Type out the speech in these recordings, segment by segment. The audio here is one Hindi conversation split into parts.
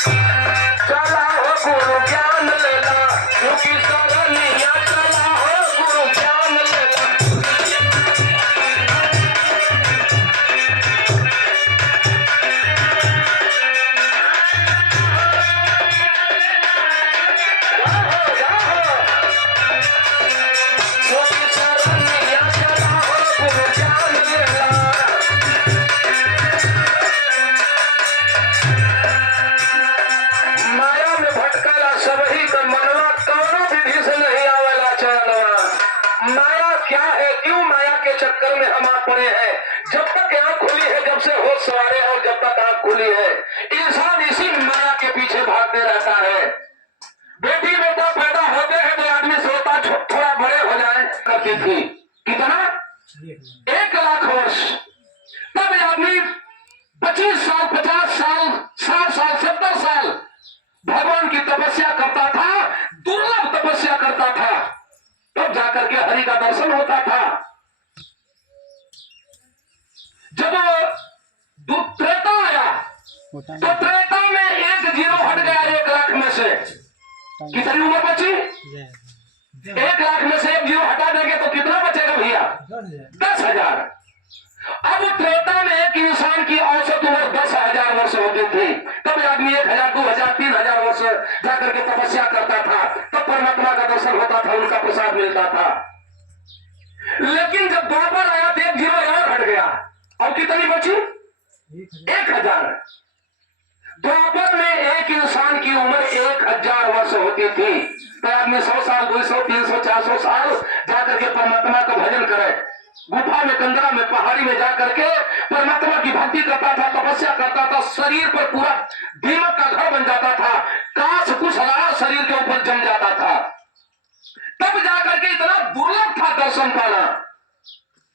चला हो गुरु ज्ञान लेला, क्योंकि सरनिया चला हो गुरु ज्ञान लेला। क्योंकि सरनिया चला हो गुरु ज्ञान लेला। माया में भटकेला सबही का मनवा, कौनो विधि से नहीं आवेला चरणवा। माया क्या है, क्यों माया के चक्कर में हम आ पड़े हैं? जब तक आंख खुली है, जब से होश सवारे हैं, और जब तक आंख खुली है, इंसान इसी माया के पीछे भागते रहता है। बेटी बेटा पैदा होते हैं तो आदमी सोचता थोड़ा बड़े हो जाए करती थी। कितना? 1,00,000 वर्ष। तब आदमी 25 साल, 50 साल, 60 साल, 70 साल भगवान की तपस्या करता था, दुर्लभ तपस्या करता था, तब जाकर के हरि का दर्शन होता था। जब त्रेता आया तो त्रेता में 1 जीरो हट गया 1,00,000 में से। कितनी उम्र बची? 1,00,000 में से 1 जीरो हटा देंगे तो कितना बचेगा भैया? 10,000। अब त्रेता में एक इंसान की औसत उम्र 10,000 वर्ष होती थी। तब आदमी 1,000, 2,000, 3,000 वर्ष जाकर के तपस्या करता था, तब परमात्मा का दर्शन होता था, उनका प्रसाद मिलता था। लेकिन जब द्वापर आया तो 1 जीरो और हट गया, और कितनी बची? 1,000। द्वापर में एक इंसान की उम्र 1,000 वर्ष होती थी। तो आदमी 100 साल, 200, 300, 400 साल जाकर के परमात्मा का भजन करे, गुफा में, कंदरा में, पहाड़ी में जाकर के परमात्मा की भक्ति करता था, तपस्या करता था। शरीर पर पूरा दीमक का घर बन जाता था, काश कुछ हरा शरीर के ऊपर जम जाता था। तब जाकर के इतना दुर्लभ था दर्शन पाना।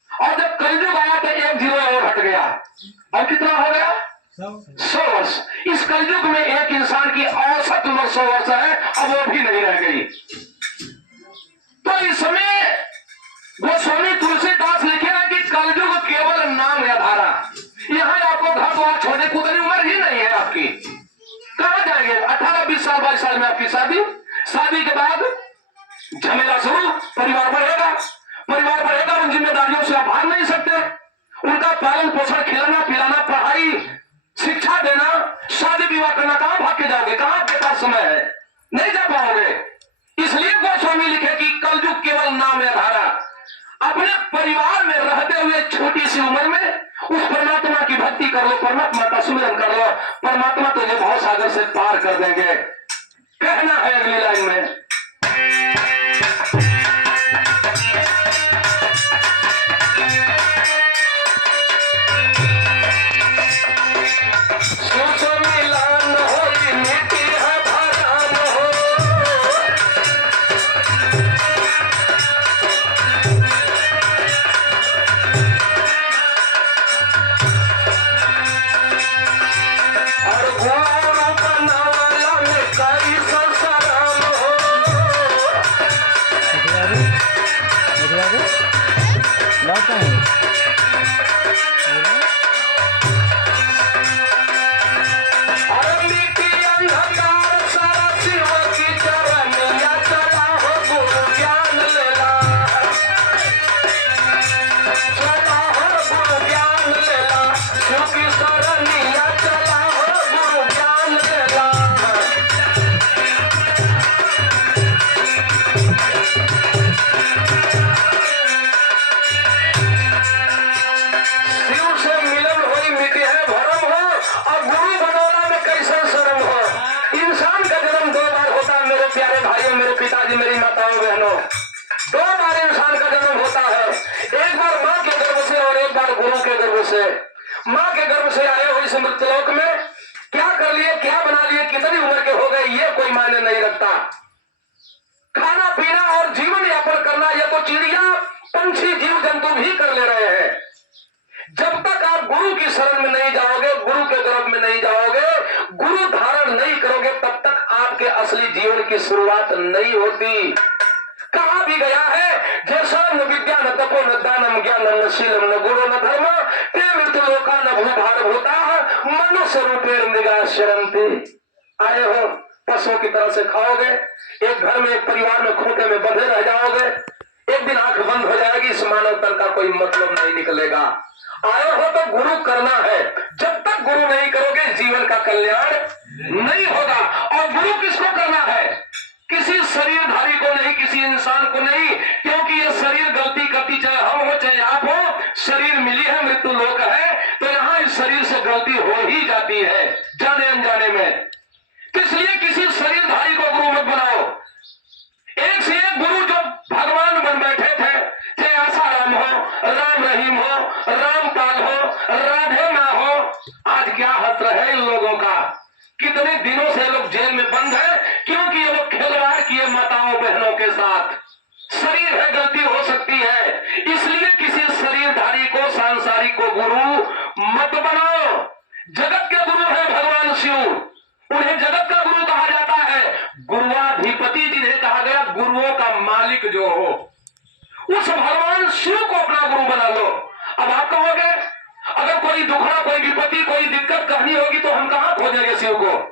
और जब कलयुग आया तो 1 जीरो और हट गया, और कितना हो गया? 100 वर्ष। इस कलयुग में एक इंसान की औसत उम्र 100 वर्ष है, अब वो भी नहीं रह गई। तो इसमें गोस्वामी तुलसीदास लिखे हैं कि कलयुग केवल नाम या धारा। यहाँ आपको घर द्वार छोड़ने की उतनी उम्र ही नहीं है आपकी। कहाँ जाएंगे? 18, 20 साल, 22 साल में आपकी शादी। शादी के बाद झमेला शुरू, परिवार बढ़ेगा, परिवार बढ़ेगा, उन जिम्मेदारियों से आप भाग नहीं सकते। उनका पालन पोषण, खिलाना पिलाना, पढ़ाई, शिक्षा देना, शादी विवाह करना, कहाँ भाग के जाओगे? कहाँ आपके पास समय है? नहीं जा पाओगे। इसलिए गोस्वामी लिखे कि कलयुग केवल नाम या धारा। अपने परिवार में रहते हुए छोटी सी उम्र में उस परमात्मा की भक्ति कर लो, परमात्मा का सुमिरन कर लो, परमात्मा तुझे बहुत सागर से पार कर देंगे। कहना है अगली लाइन में, मिलान हो मिट्टी है भरान हो, और गुरु बनावला में कई संसाराम हो। मेरी माताओं बहनों, 2 बार इंसान का जन्म होता है। एक बार माँ के गर्भ से और एक बार गुरु के गर्भ से। माँ के गर्भ से आए हो इस मृत्युलोक में, क्या कर लिए, क्या बना लिए, कितनी उम्र के हो गए, ये कोई मायने नहीं रखता। खाना पीना और जीवन यापन करना ये तो चिड़िया, पंछी, जीव जंतु भी कर ले रहे हैं। जब तक आप गुरु की शरण में नहीं जाओगे, गुरु के गर्भ में नहीं जाओगे, गुरु धारण नहीं करोगे, तब तक आपके असली जीवन की शुरुआत नहीं होती। कहा भी गया है, जैसा न विद्या न तपो न दानम ज्ञानम न शीलम न गुरु न धर्म ते मृत्युलोका न भूभार भूता मनुष्य रूपेण निगाशरन्ति। आए हो पशुओं की तरह से खाओगे, एक घर में एक परिवार में खूंटे में बंधे रह जाओगे, एक दिन आंख बंद हो जाएगी, इस मानव तन का कोई मतलब नहीं निकलेगा। आए हो तो गुरु करना है, जब तक गुरु नहीं करोगे जीवन का कल्याण नहीं होगा। और गुरु किसको करना है? किसी शरीरधारी को नहीं, किसी इंसान को नहीं, क्योंकि ये शरीर गलती करती, चाहे हम हो चाहे आप हो, शरीर मिली है, मृत्यु लोक है, तो यहां इस शरीर से गलती हो ही जाती है जाने अनजाने में। तो इसलिए किसी शरीरधारी को गुरु मत बनाओ। एक से एक गुरु जो भगवान बन बैठे थे, चाहे आसाराम हो, राम रहीम हो, रामपाल हो, राधे माँ हो, आज क्या हस्र है इन लोगों का। कितने दिनों से लोग जेल में बंद है, क्योंकि ये लोग खिलवाड़ किए माताओं बहनों के साथ। शरीर है, गलती हो सकती है, इसलिए किसी शरीरधारी को, सांसारिक को गुरु मत बनाओ। जगत के गुरु है भगवान शिव, उन्हें जगत का गुरु कहा जाता है। गुरुआधिपति जिन्हें कहा गया, गुरुओं का मालिक जो हो, उस भगवान शिव को अपना गुरु बना लो। अब आप कहोगे अगर कोई दुखड़ा, कोई विपत्ति, कोई दिक्कत करनी होगी तो हम कहां खोजेंगे शिव को?